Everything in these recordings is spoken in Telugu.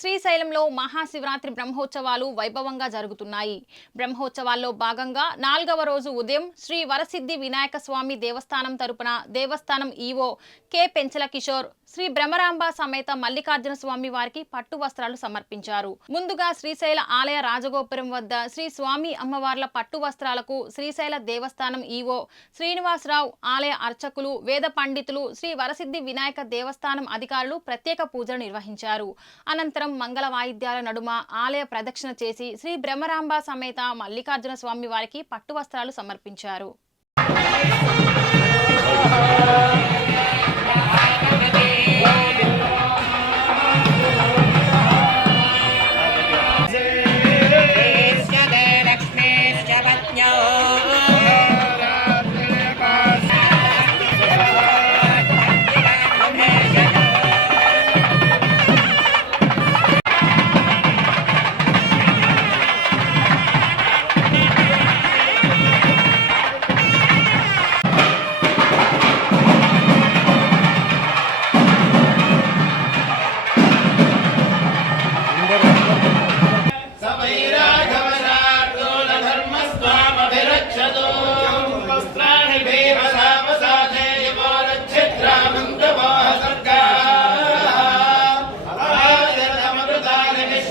శ్రీశైలంలో మహాశివరాత్రి బ్రహ్మోత్సవాలు వైభవంగా జరుగుతున్నాయి. బ్రహ్మోత్సవాల్లో భాగంగా 4వ రోజు ఉదయం శ్రీ వరసిద్ధి వినాయక స్వామి దేవస్థానం తరపున దేవస్థానం ఈవో కె పెంచల కిషోర్ శ్రీ బ్రహ్మరాంబ సమేత మల్లికార్జున స్వామి వారికి పట్టు వస్త్రాలు సమర్పించారు. ముందుగా శ్రీశైల ఆలయ రాజగోపురం వద్ద శ్రీ స్వామి అమ్మవార్ల పట్టు వస్త్రాలకు శ్రీశైల దేవస్థానం ఈవో శ్రీనివాసరావు, ఆలయ అర్చకులు, వేద పండితులు, శ్రీ వరసిద్ధి వినాయక దేవస్థానం అధికారులు ప్రత్యేక పూజలు నిర్వహించారు. అనంతరం మంగళ వాయిద్యాల నడుమ ఆలయ ప్రదక్షిణ చేసి శ్రీ బ్రహ్మరాంబ సమేత మల్లికార్జున స్వామి వారికి పట్టు వస్త్రాలు సమర్పించారు.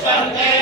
Sunday.